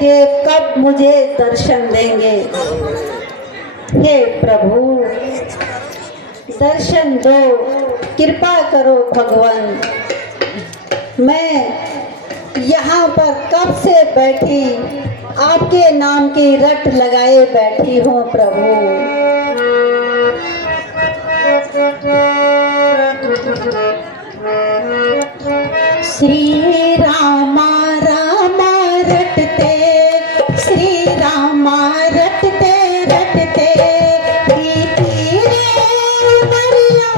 के कब मुझे दर्शन देंगे। हे प्रभु दर्शन दो, कृपा करो भगवान। मैं यहाँ पर कब से बैठी आपके नाम की रट लगाए बैठी हूँ प्रभु। श्री रामा रामा रटते, श्री रामा रटते रटते बीती रे उमरिया,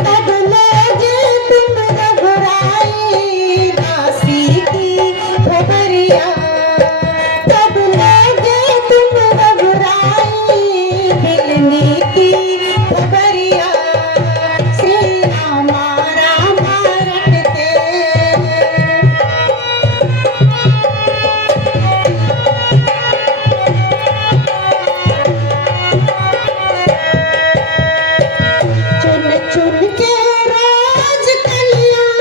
तब लगे तुम घबराई दासी की खबरिया, तब लगे तुम घबराई मिलने की खबरिया। श्री रामा रामा रटते, चुन चुन के रोज कलियां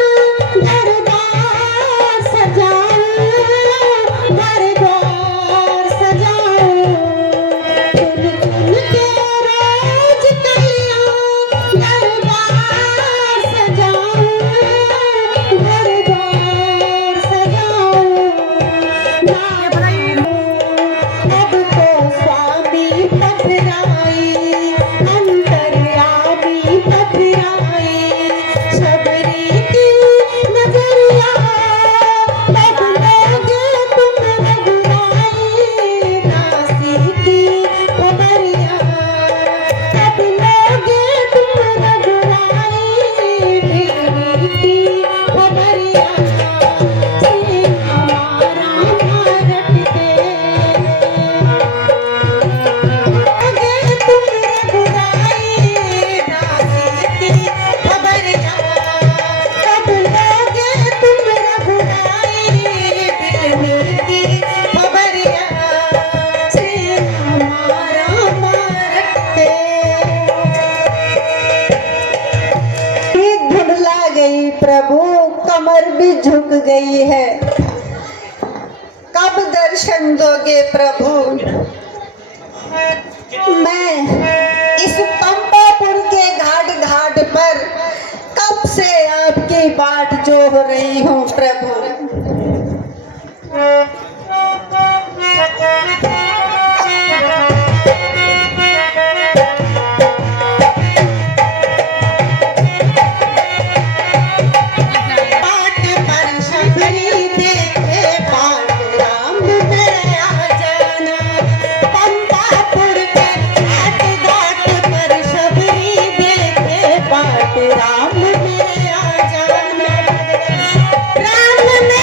दरबार सजाऊं, दरबार सजाऊं। चुन चुन के रोज कलियां दरबार सजाऊं, दरबार सजाऊं। अब तो स्वामी पथराई, अंतर्यामी पथराई, शबरी की नजरिया, तब लगे तुम घबराई दासी की खबरिया, तब लगे तुम घबराई बिगड़ी की खबरिया। श्री रामा रामा रटते, लगे तुम घबराई दासी की खबरिया, तब लगे तुम घबराई बिगड़ी की खबरिया। श्री रामा रामा रटते। धुंधला गई प्रभु, कमर भी झुक गई है, कब दर्शन दोगे प्रभु। मैं इस पंपापुर के घाट घाट पर कब से आपकी बाट जोह रही हूँ प्रभु। बाट पर शबरी देखे बाट राम में आ जाना, पंपापुर के घाट घाट पर शबरी देखे बाट राम में आ जाना, राम में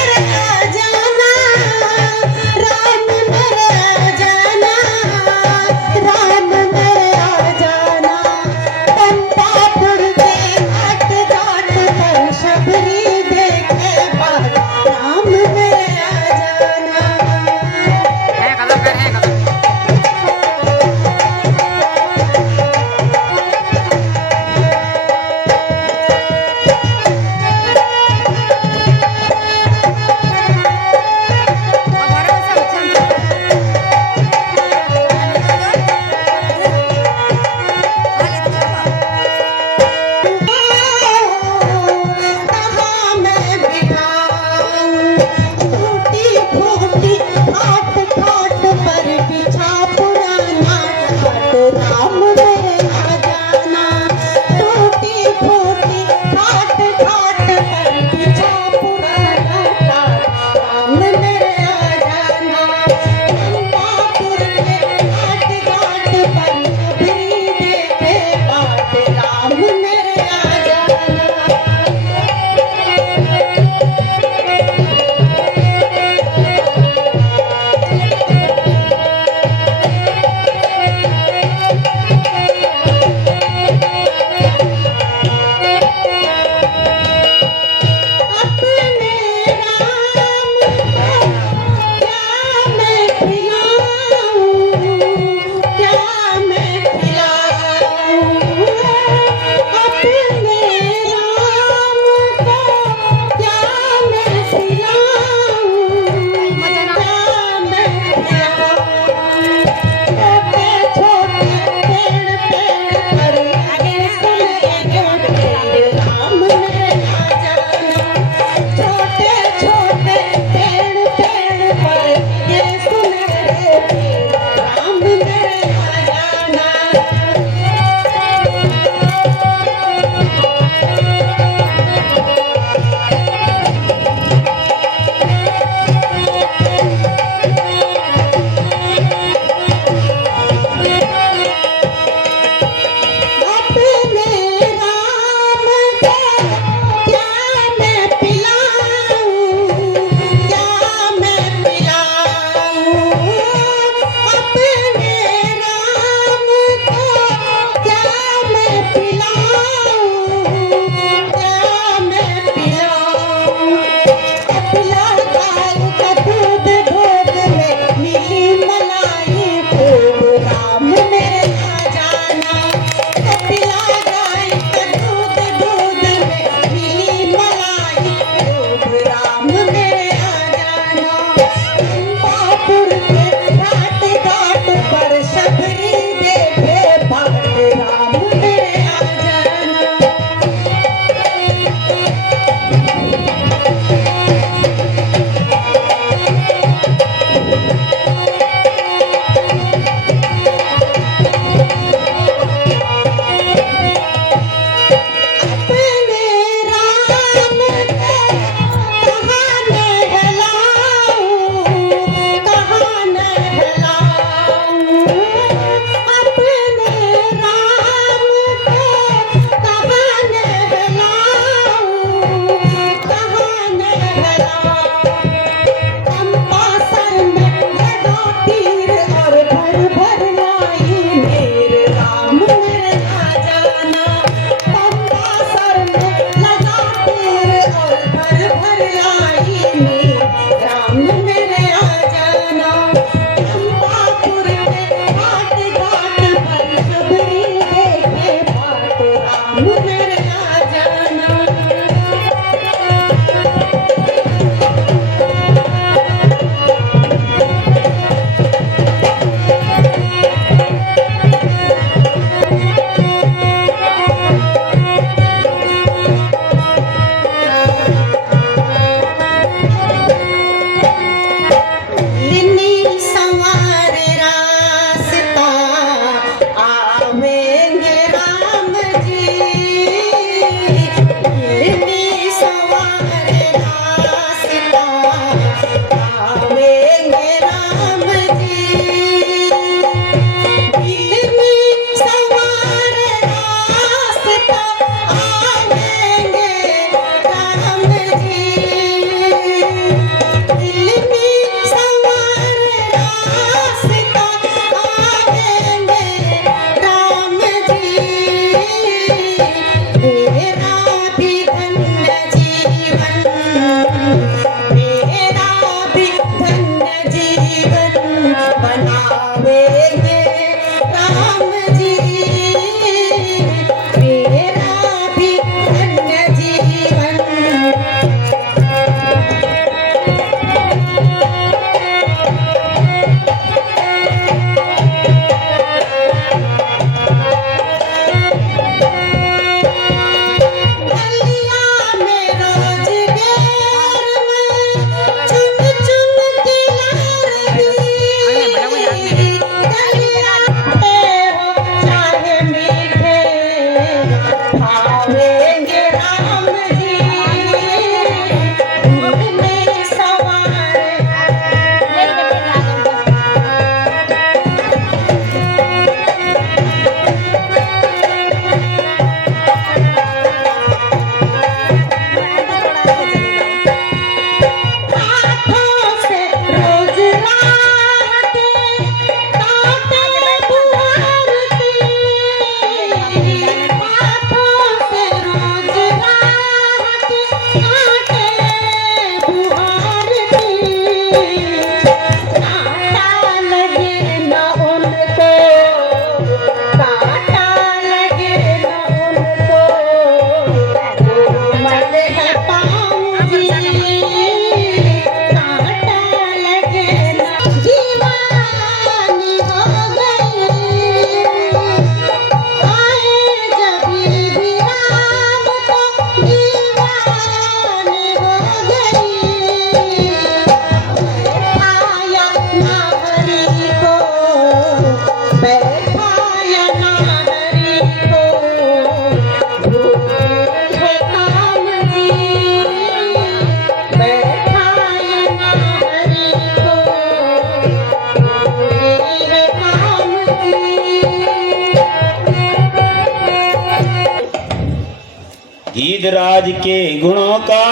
गिरिधराज के गुणों का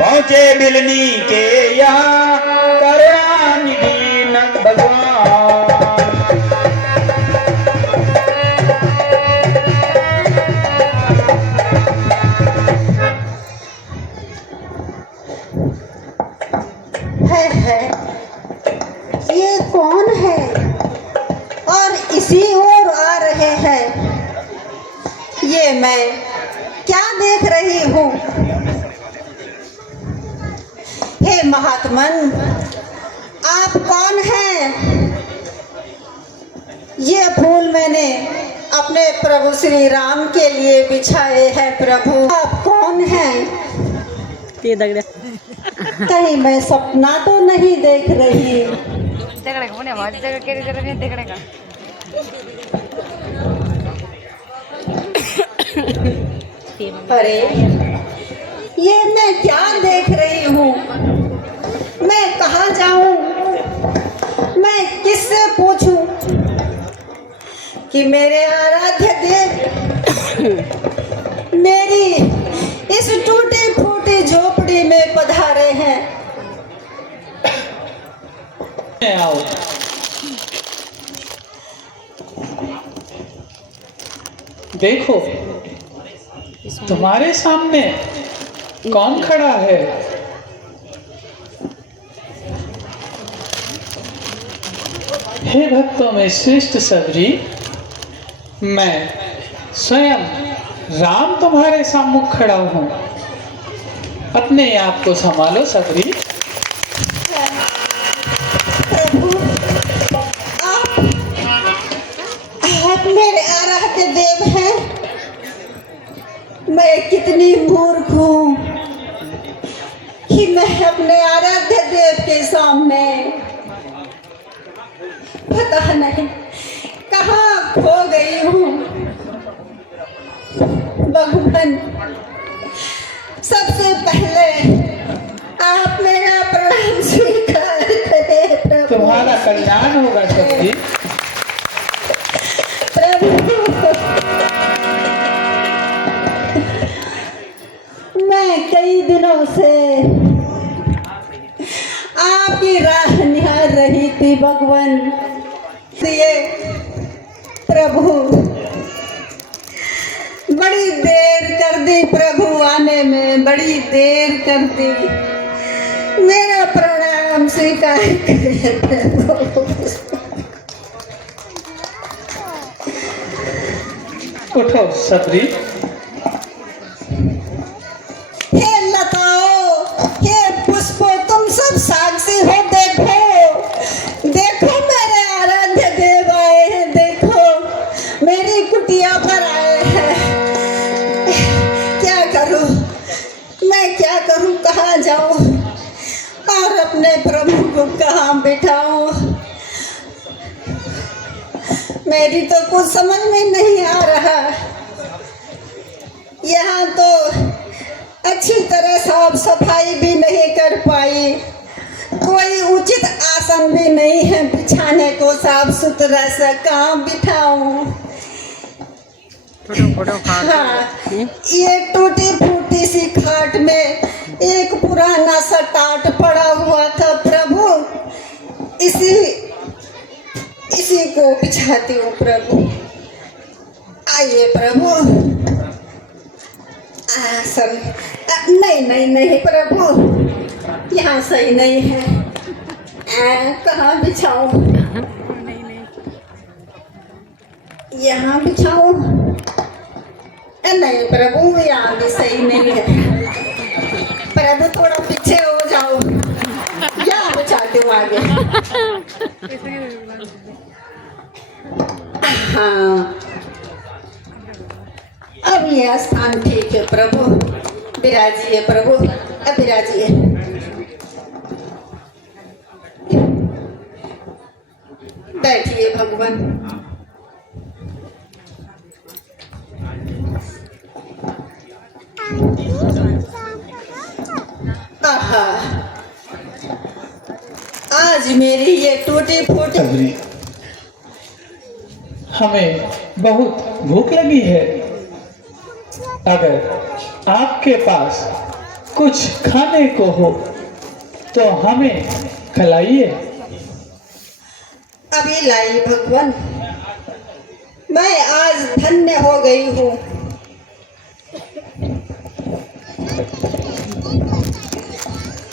पहुंचे बिलनी के यहाँ करुणानिधि नंद भगवान। है ये कौन है और इसी ओर आ रहे हैं? ये मैं क्या देख रही हूँ? हे महात्मन, आप कौन हैं? ये फूल मैंने अपने प्रभु श्री राम के लिए बिछाए हैं। प्रभु आप कौन हैं? कहीं मैं सपना तो नहीं देख रही? अरे ये मैं क्या देख रही हूँ? मैं कहाँ जाऊँ? मैं किससे पूछूं कि मेरे आराध्य देव मेरी इस टूटी फूटी झोपड़ी में पधारे हैं? आओ। देखो तुम्हारे सामने कौन खड़ा है? हे भक्तों में श्रेष्ठ सबरी, मैं स्वयं राम तुम्हारे सम्मुख खड़ा हूँ। अपने आप को संभालो सबरी। प्रभु आप मेरे आराध्य देव हैं। मैं कितनी मूर्ख हूँ कि मैं अपने आराध्य देव के सामने पता नहीं कहाँ खो गई हूँ। भगवान सबसे पहले आप मेरा प्रणाम स्वीकार करें प्रभु। तुम्हारा कल्याण होगा सबरी। प्रभु मैं कई दिनों से आपकी राह निहार रही थी भगवान। ये प्रभु बड़ी देर कर दी प्रभु, आने में बड़ी देर कर दी। मेरा प्रणाम स्वीकार करें प्रभु। उठो सबरी। हे लताओं, हे पुष्पों, तुम सब साक्षी हो। देखो देखो मेरे आराध्य देव आए हैं। देखो मेरी कुटिया पर आए हैं। क्या करूं मैं, क्या करूं, कहाँ जाऊं और अपने प्रभु को कहाँ बिठाऊं? मेरी तो कुछ समझ में नहीं आ रहा। यहाँ तो अच्छी तरह साफ सफाई भी नहीं कर पाई, कोई उचित आसन भी नहीं है बिछाने को साफ सुथरा सा। कहाँ बिठाऊं? हाँ, ये टूटी फूटी सी खाट में एक पुराना सा टाट पड़ा हुआ था प्रभु। इसी को बिछाती हूँ प्रभु। आइए प्रभु। आसन नहीं प्रभु, यहाँ सही नहीं है। कहाँ बिछाऊं? यहाँ बिछाऊं? नहीं प्रभु, यहाँ भी सही नहीं है। प्रभु थोड़ा पीछे हो जाओ, यहाँ बिछाती हूँ आगे। हाँ, अब यह स्थान ठीक है प्रभु। विराजिए प्रभु, अब विराजिए। बैठिए भगवान। आहा, आज आज मेरी ये टूटी फूटी सबरी, हमें बहुत भूख लगी है। अगर आपके पास कुछ खाने को हो तो हमें खिलाइए। अभी लाई भगवान, मैं आज धन्य हो गई हूँ।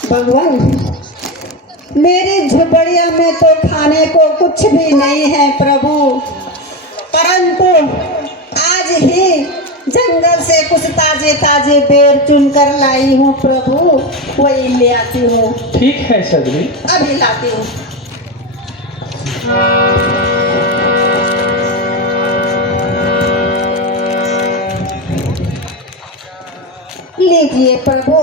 भगवान, मेरी झुपड़िया में तो खाने को कुछ भी नहीं है प्रभु, परंतु आज ही जंगल से कुछ ताजे ताजे बेर चुन कर लाई हूँ प्रभु, वही ले आती हूँ। ठीक है सबरी। अभी लाती हूँ। लीजिए प्रभु।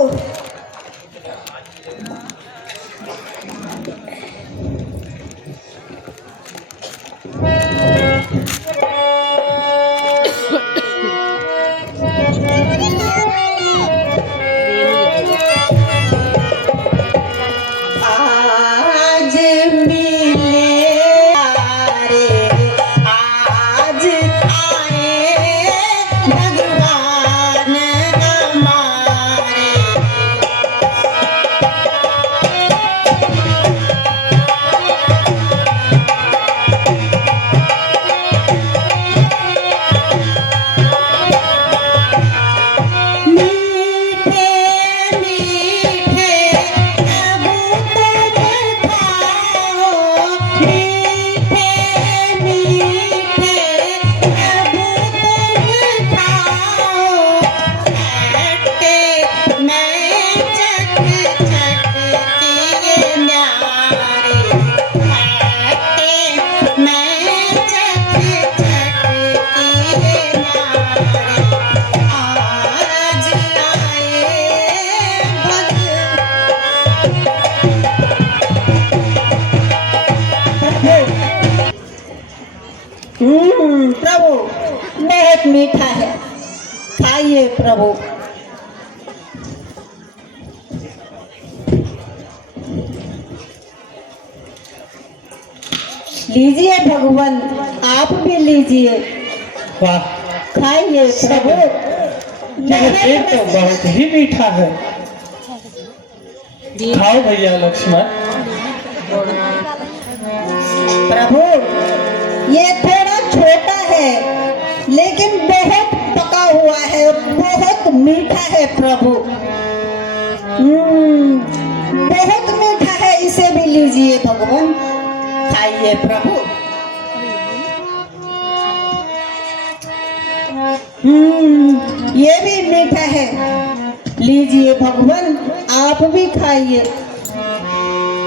आज मिले तारे, आज आए भगवान हमारे। मीठे मीठे कबूतर खाओ, मीठे मीठे कबूतर खाओ, खट्टे मैं चख चख किए न्यारे, खट्टे मैं चख चख किए न्यारे। आज आए प्रभु, बहुत मीठा है, खाइए प्रभु। लीजिए भगवान, आप भी लीजिए, वाह, खाइए प्रभु। यह बेर तो बहुत ही मीठा है। खाओ भैया लक्ष्मण। प्रभु, ये थोड़ा छोटा है लेकिन बहुत पका हुआ है, बहुत मीठा है प्रभु। बहुत मीठा है, इसे भी लीजिए भगवान, खाइए प्रभु। ये भी मीठा है, लीजिए भगवान, आप भी खाइए,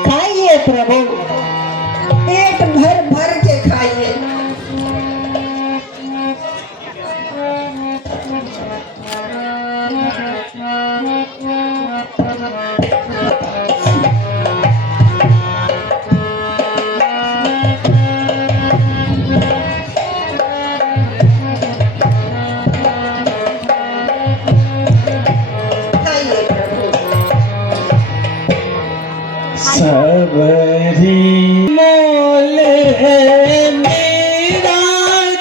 खाइए प्रभु, पेट भर भर के खाइए। खाइए प्रभु। सबरी मोल है मेरा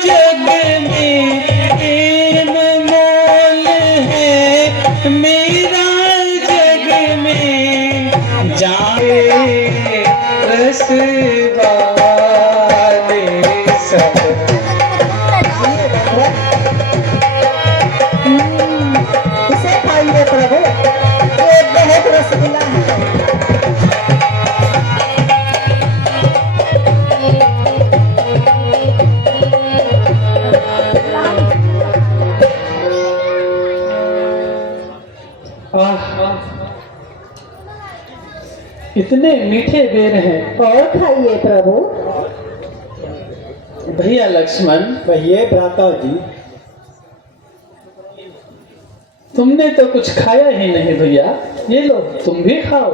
जग में, प्रेम मोल है मेरा जग में, जाए रस वाले सब। इसे खाइए प्रभु, ये बहुत रसगुल्ला है। इतने मीठे बेर हैं। और खाइए प्रभु। भैया लक्ष्मण, भैया भ्राता जी, तुमने तो कुछ खाया ही नहीं भैया, ये लो तुम भी खाओ।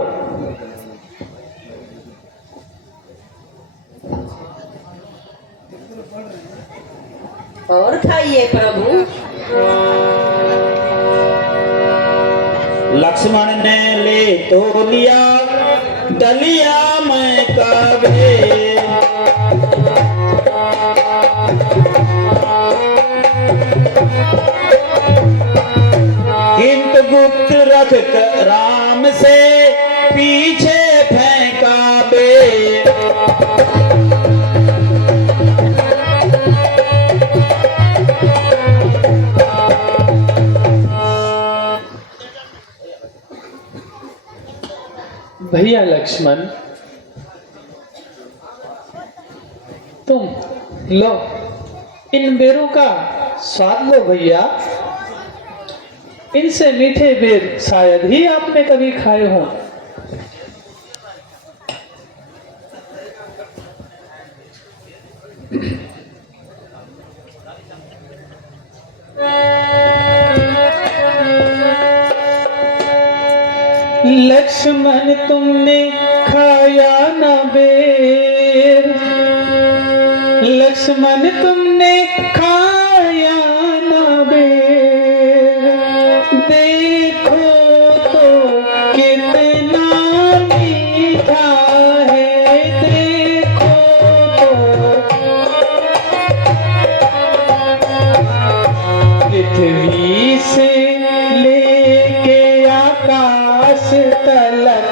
और खाइए प्रभु। लक्ष्मण ने ले तो लिया डलिया में का वे। किंतु गुप्त रख कर राम से पीछे फेंका बे। भैया लक्ष्मण, तुम लो इन बेरों का स्वाद लो भैया। इनसे मीठे बेर शायद ही आपने कभी खाए हों। लक्ष्मण तुमने खाया ना बेर, लक्ष्मण तुमने खाया ना बेर। देखो तो कितना मीठा है, देखो तो। पृथ्वी से लेके आकाश तलक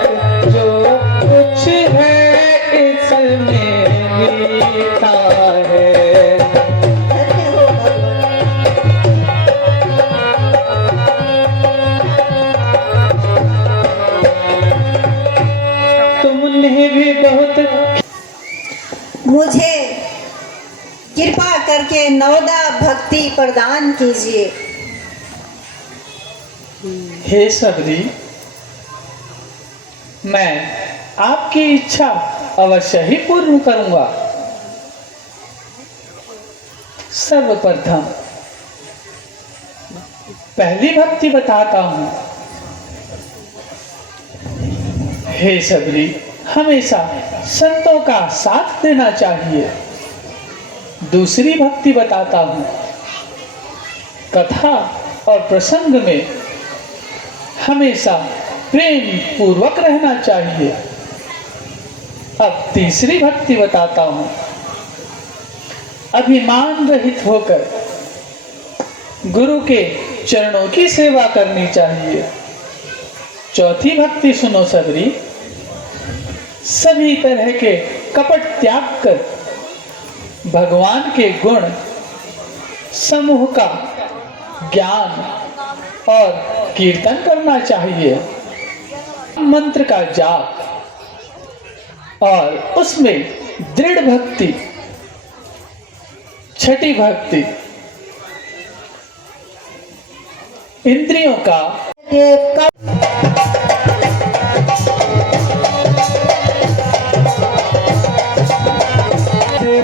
जो कुछ है इसमें मीठा है। तुमने भी बहुत। मुझे कृपा करके नवदा भक्ति प्रदान कीजिए। हे सबरी, मैं आपकी इच्छा अवश्य ही पूर्ण करूंगा। सर्वप्रथम पहली भक्ति बताता हूं। हे सबरी, हमेशा संतों का साथ देना चाहिए। दूसरी भक्ति बताता हूं। कथा और प्रसंग में हमेशा प्रेम पूर्वक रहना चाहिए। अब तीसरी भक्ति बताता हूं। अभिमान रहित होकर गुरु के चरणों की सेवा करनी चाहिए। चौथी भक्ति सुनो सबरी। सभी तरह के कपट त्याग कर भगवान के गुण समूह का ज्ञान और कीर्तन करना चाहिए। मंत्र का जाप और उसमें दृढ़ भक्ति। छठी भक्ति इंद्रियों का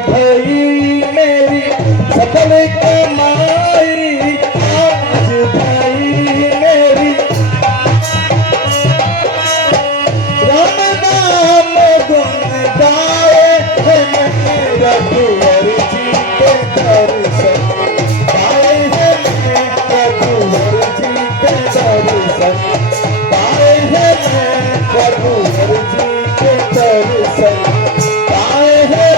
भाई मेरी सफल कमाई, आज भाई मेरी राम नाम गुण गाए, रघुवर जी के दर्शन पाए हैं, रघुवर जी के दर्शन पाए हैं, रघुवर जी के दर्शन पाए हैं।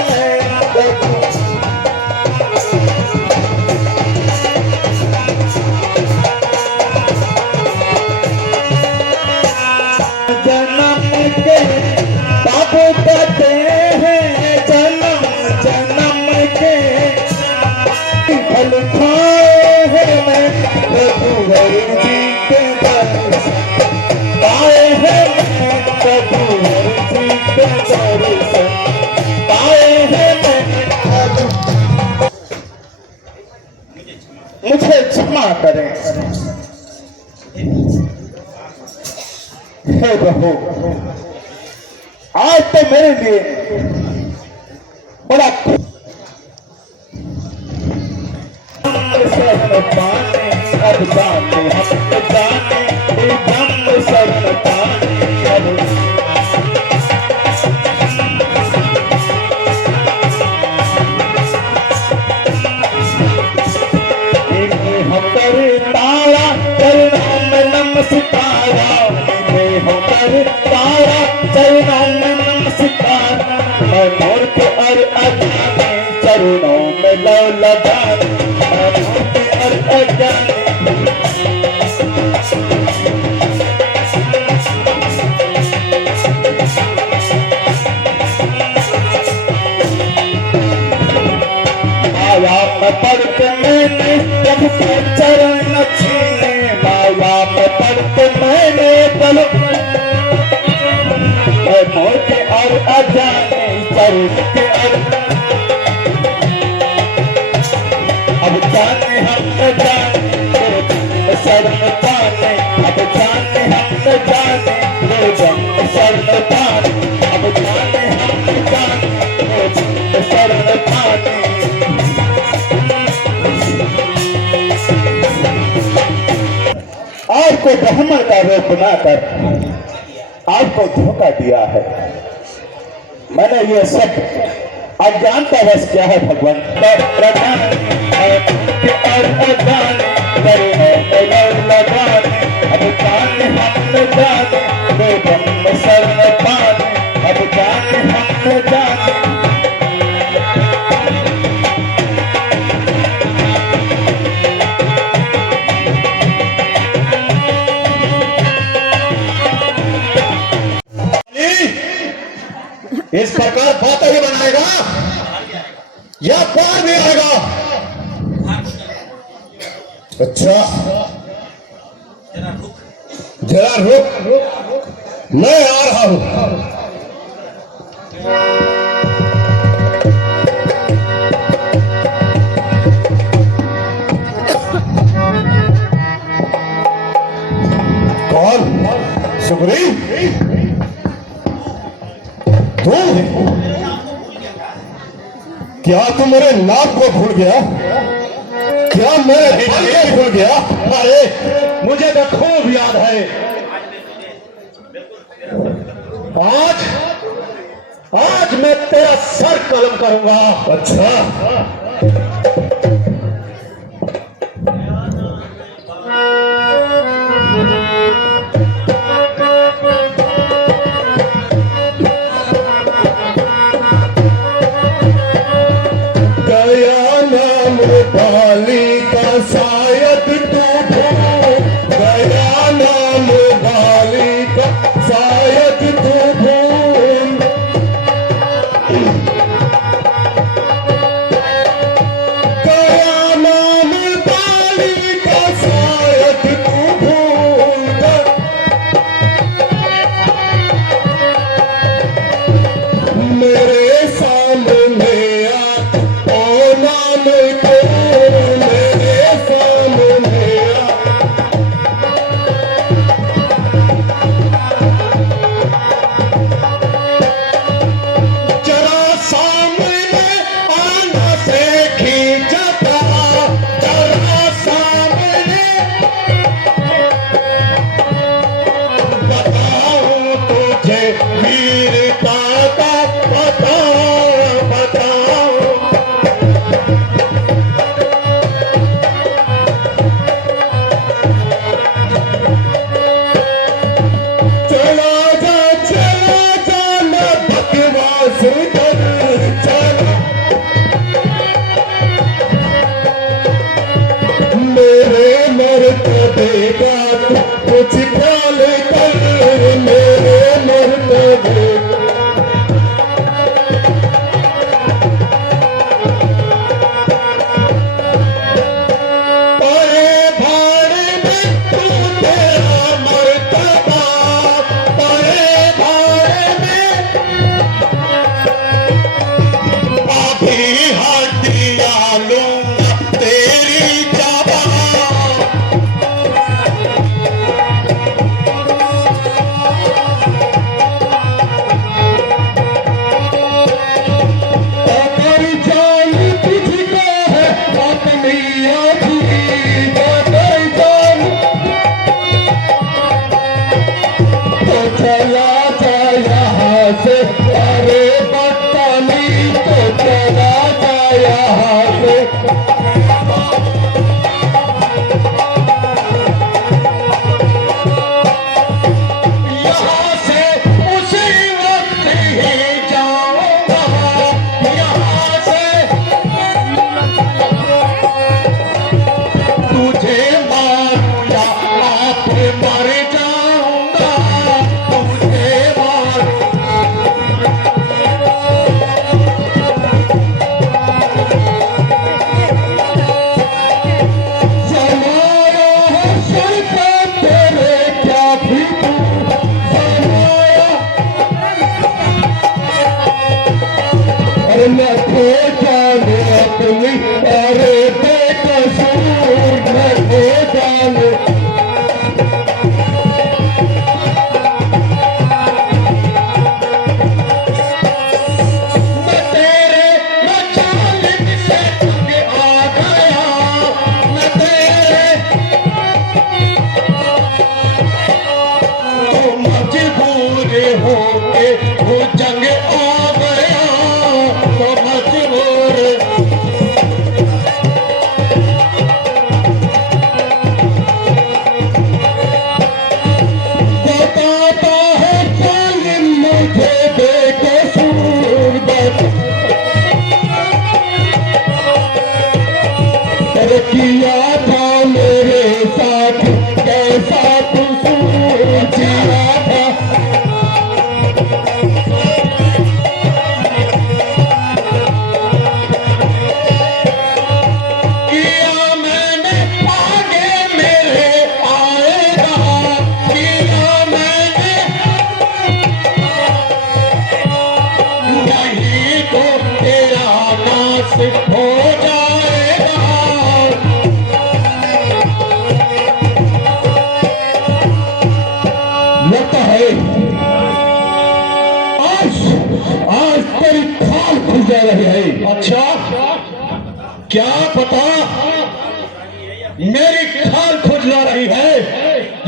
जन्म के बाबू कहते हैं, जन्म जन्म के फल खाए हैं, मैं रघुवर जी के दर्शन पाए हैं, मैं रघुवर जी के दर्शन पाए हैं। मुझे क्षमा करें हे बहू, आज तो मेरे लिए बड़ा शरण पाने, अब जाने हम जाने, ब्रह्म शरण पाने अब तारा चरणों में नमस्कार, होकर तारा चरणों में नमस्कार। चलो मोटे और अजाने चलते अब जाने हम न जाने शर्म पाने अब जाने हम न जाने शर्म पाने अब जाने हम न जाने शर्म पाने आपको ब्राह्मण का रूप बनाकर आपको धोखा दिया है। मैंने ये सब अज्ञानता वश किया है भगवान। प्रधान अब जाने हम न जाने ब्रह्म शरण पाने अब जाने हम न जाने इस प्रकार बातें ही बनाएगा या पार भी आएगा। अच्छा जरा रुक मैं आ रहा हूं। कौन? सुग्रीव तू? क्या तू मेरे नाम को भूल गया? क्या मेरे भाई को भूल गया? अरे मुझे तो खूब याद है। आज मैं तेरा सर कलम करूंगा। अच्छा बाली का शायद तू भूल गया नाम बाली का शायद तू भूल गया नाम बाली का शायद तू भूल मेरे सामने आ ओ नाम कुछ ख्याल कर मेरे मर्तबे परे भाड़े में तू तेरा मर्तबा परे भाड़े में अभी हटिया लूंगा तेरी जबान चला जा यहाँ से अरे बदतमी तो चला जा यहाँ से यहाँ से उसी वक्त ही जाऊंगा यहाँ से तुझे मारूं या आप मर जाऊंगा भी जंग आ गया तो मजबूर बताता है जालिम मुझे बेकसूर किया था मेरे साथ कैसा कसूर किया था किया मैंने आगे मेरे आएगा किया मैंने नहीं तो तेरा नाश हो जाएगा लगता है आज आज तेरी खाल खुल जा रही है। अच्छा क्या पता मेरी खाल खुजला रही है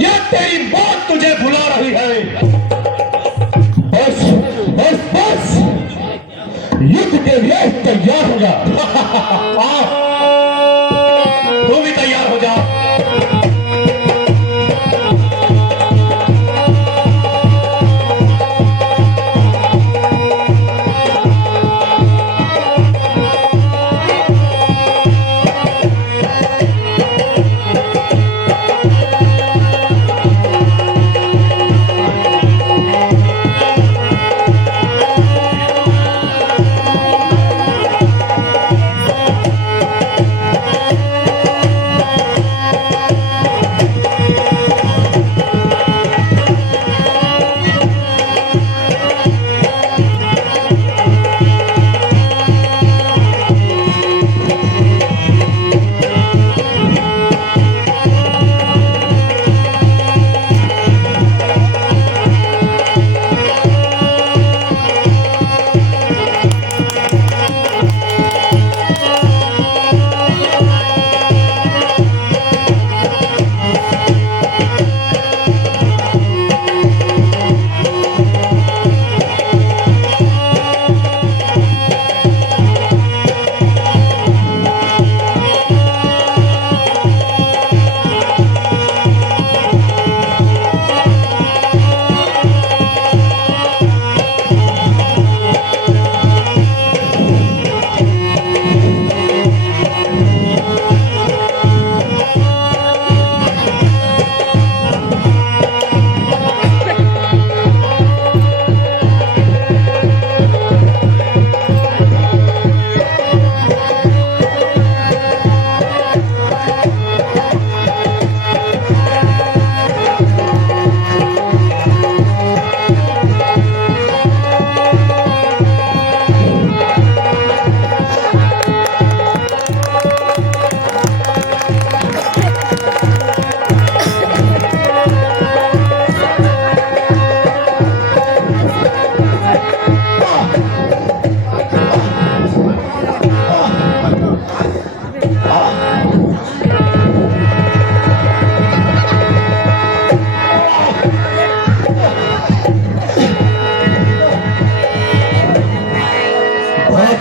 या तेरी बात तुझे भुला रही है। बस बस बस युद्ध के लिए तैयार हो जा तू भी तैयार हो जा।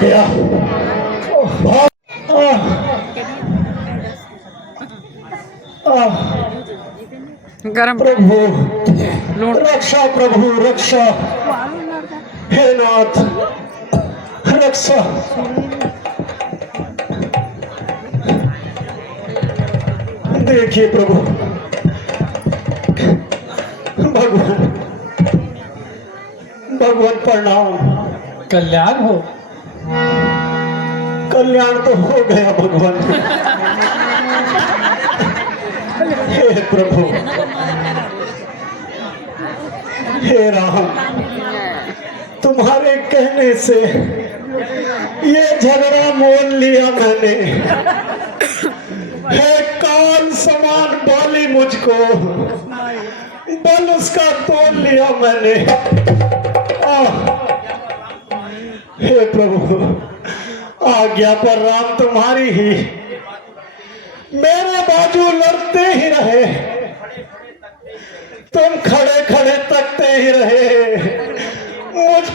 गया गरम प्रभु रक्षा प्रभु रक्षा हे नाथ रक्षा देखिए प्रभु भगवान भगवान प्रणाम। कल्याण हो। कल्याण तो हो गया भगवान। हे प्रभु हे राम, तुम्हारे कहने से ये झगड़ा मोल लिया मैंने। हे काल समान बाली मुझको, बल उसका तोड़ लिया मैंने। हे प्रभु आज्ञा पर राम तुम्हारी ही, मेरे बाजू लड़ते ही रहे, तुम खड़े खड़े तकते ही रहे, मुझ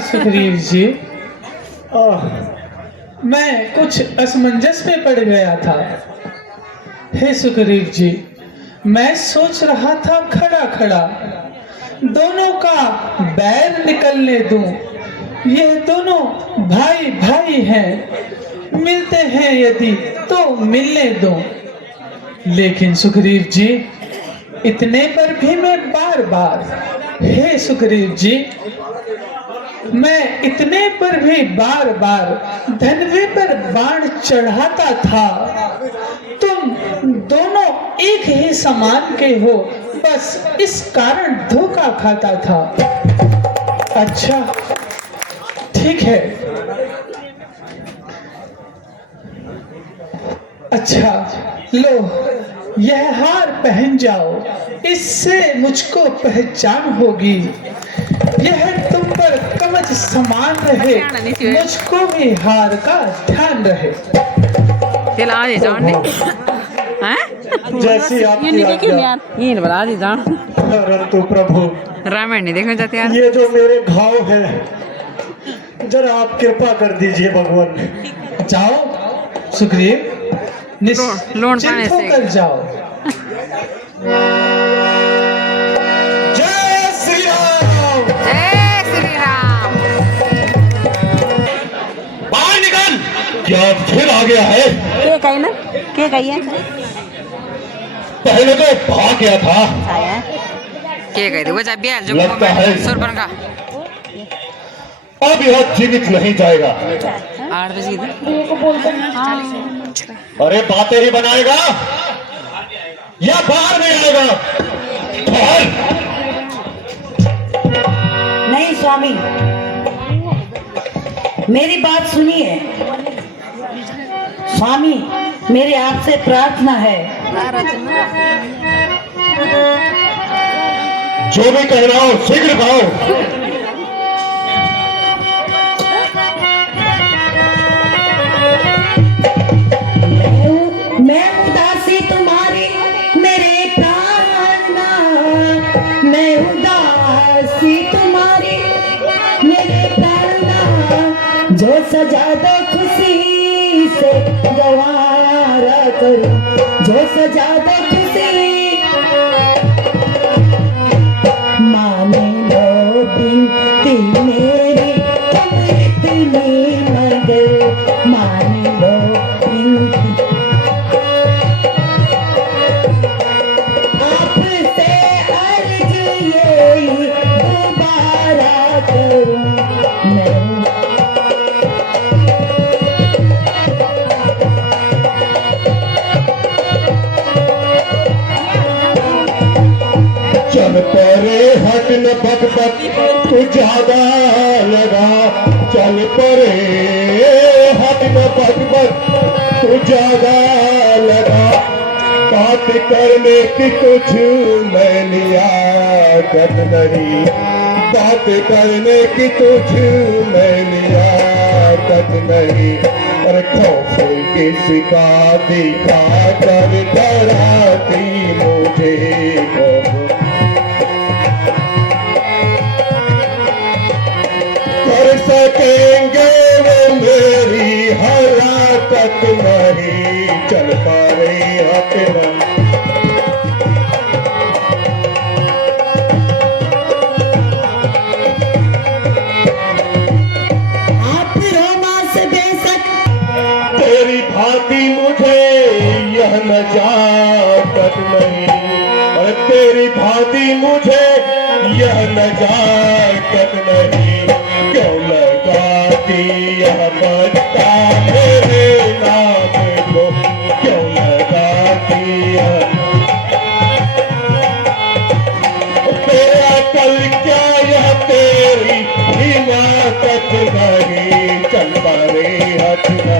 सुग्रीव जी, मैं कुछ असमंजस में पड़ गया था। हे सुग्रीव जी, मैं सोच रहा था खड़ा खड़ा दोनों का बैर निकलने दूं। ये दोनों भाई भाई हैं, मिलते हैं यदि तो मिलने दो। लेकिन सुग्रीव जी, इतने पर भी मैं बार बार, हे सुग्रीव जी, मैं इतने पर भी बार बार धनवे पर बाण चढ़ाता था। तुम दोनों एक ही समान के हो, बस इस कारण धोखा खाता था। अच्छा ठीक है, अच्छा लो, यह हार पहन जाओ, इससे मुझको पहचान होगी। यह तुम पर कवच समान रहे, मुझको भी हार का ध्यान रहे। जैसी आपकी आज्ञा। परंतु प्रभु, रामायण नहीं देखना चाहते यार। ये जो मेरे घाव है, जरा आप कृपा कर दीजिए भगवान। जाओ सुग्रीव, लोन पाने से कर जाओ। जय श्री राम। जय श्री राम। बाहर निकल। क्या फिर आ गया है? के कही ना, के कही है पहले तो भाग गया था, क्या कहते वो जब भी लगता है सुरपन का अब यह जीवित नहीं जाएगा। 8 बजे इधर। अरे बातें ही बनाएगा या बाहर नहीं आएगा? बाहर। नहीं स्वामी, मेरी बात सुनिए। स्वामी, मेरी आपसे प्रार्थना है। जो भी कह रहा हो शीघ्र कहो। मैं उदासी तुम्हारी मेरे प्राणना, मैं उदासी तुम्हारी मेरे प्राणना, जो सजा दो खुशी से गवारा करूं, जो सजा दो खुशी। माने लो बिनती मेरी तुम इतनी मगर, माने लो बिनती आपसे अर्ज ये दोबारा करूं मैं। चल परे हट न बक बक तू ज्यादा लगा, चल परे हट न बक बक तू ज्यादा लगा। बात करने की कुछ मैंने आदत नहीं, बात करने की कुछ मैंने आदत नहीं। और खौफ किसी का दिखा कर डराती मुझे खौफ। कर सकेंगे वो मेरी हरकत नहीं, चल पा रही हटना। आप रोमा से बेशक तेरी भांति मुझे यह नजाकत नहीं, और तेरी भांति मुझे यह नजाकत नहीं। क्यों लगाती यह बत्ता मेरे नाम को, क्यों लगाती यह? तेरा कल क्या यह तेरी हिमाकत नहीं, चल पारे हटना।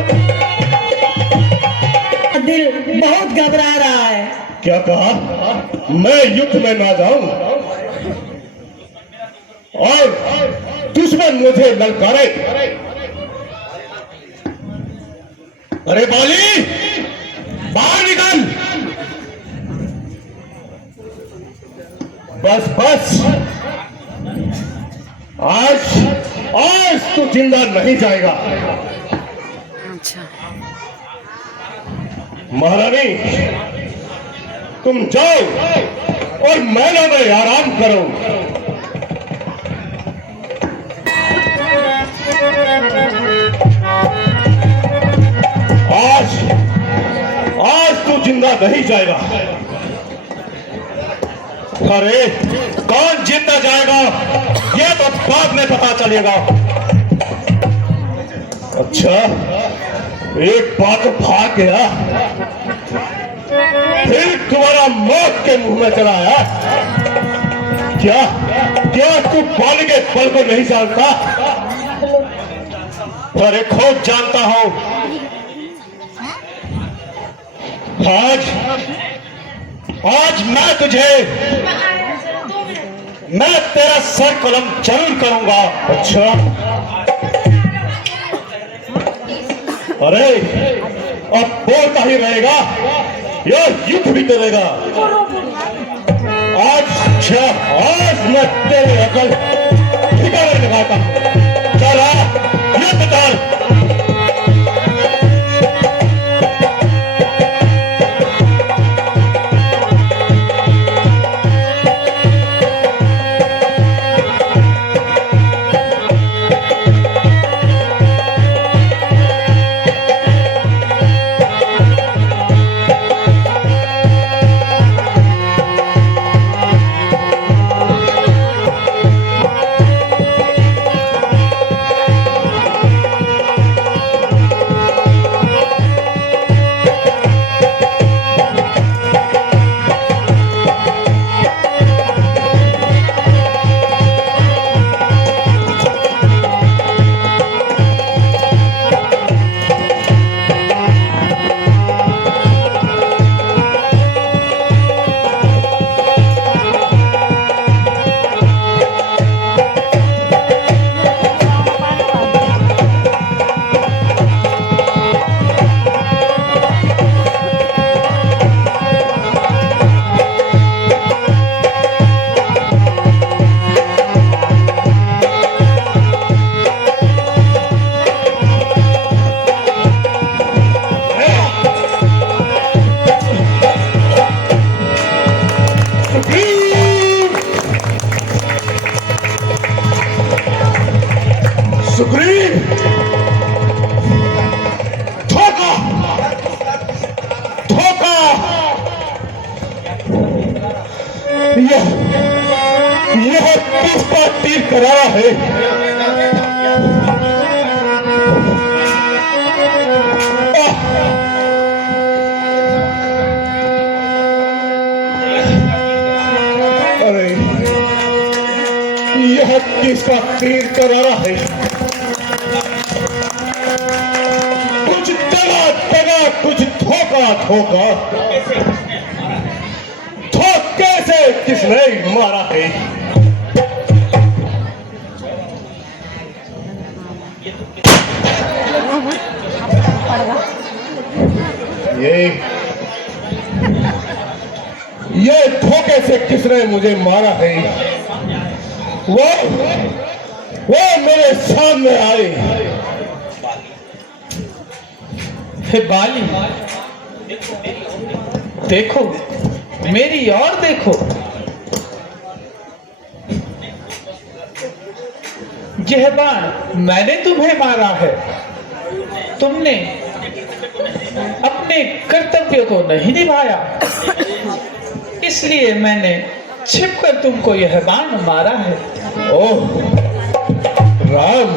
दिल बहुत घबरा रहा है। क्या कहा? मैं युद्ध में ना जाऊं और दुश्मन मुझे ललकारे? अरे बाली, बाहर निकल। बस बस, आज आज तू जिंदा नहीं जाएगा। अच्छा महारानी, तुम जाओ और महलों में आराम करो। आज तू जिंदा नहीं जाएगा। अरे कौन जिंदा जाएगा ये तो बाद में पता चलेगा। अच्छा, एक बात भाग गया, फिर तुम्हारा मौत के मुंह में चला आया। क्या क्या तू बाली के पल को नहीं जानता? अरे खुद जानता हूं। आज मैं तेरा सर कलम जरूर करूंगा। अच्छा, अरे अब बोलता ही रहेगा या युद्ध भी करेगा? आज मैं तेरे अकल ठिकाने लगाता हूं। चला युद्ध कर। सुग्रीव, धोखा धोखा। यह किसका तीर करारा है? अरे यह किसका तीर करारा है? कुछ दगा दगा, कुछ धोखा धोखा। धोखे से किसने मारा है? ये धोखे से किसने मुझे मारा है? वो मेरे सामने आए। हे बाली, देखो, मेरी ओर देखो। यह बाण मैंने तुम्हें मारा है। तुमने अपने कर्तव्य को नहीं निभाया, इसलिए मैंने छिपकर तुमको यह बाण मारा है। ओह राम,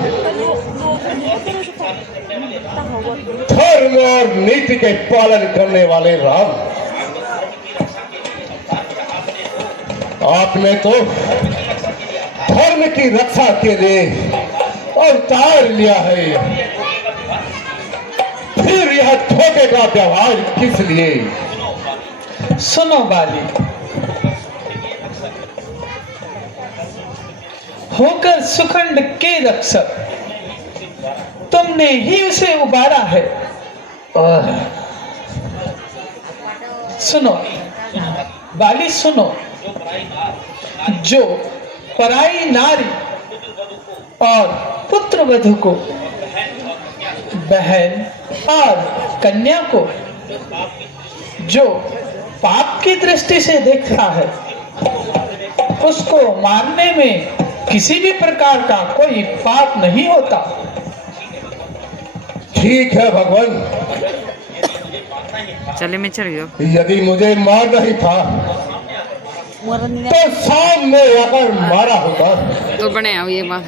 धर्म और नीति के पालन करने वाले राम, आपने तो धर्म की रक्षा के लिए अवतार लिया है, फिर यह धोखे का व्यवहार किस लिए? सुनो बाली, होकर सुखंड के रक्षक तुमने ही उसे उबारा है। सुनो बाली, सुनो, जो पराई नारी और पुत्र वधू को, बहन और कन्या को जो पाप की दृष्टि से देखता है उसको मारने में किसी भी प्रकार का कोई पाप नहीं होता। ठीक है भगवान, चले मैं चढ़ गयो यदि मुझे मारना ही था तो सामने अगर मारा होता तो बने आओ ये बात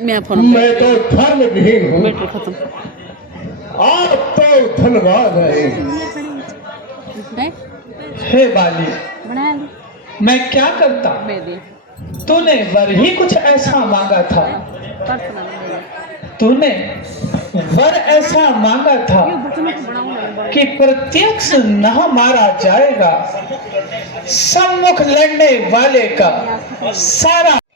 मैं तो धर्म विहीन हूँ, बैटरी खत्म आप तो धनवान है। हे बाली, मैं क्या करता, तूने वर ही कुछ ऐसा मांगा था, तूने वर ऐसा मांगा था कि प्रत्यक्ष न मारा जाएगा, सम्मुख लड़ने वाले का सारा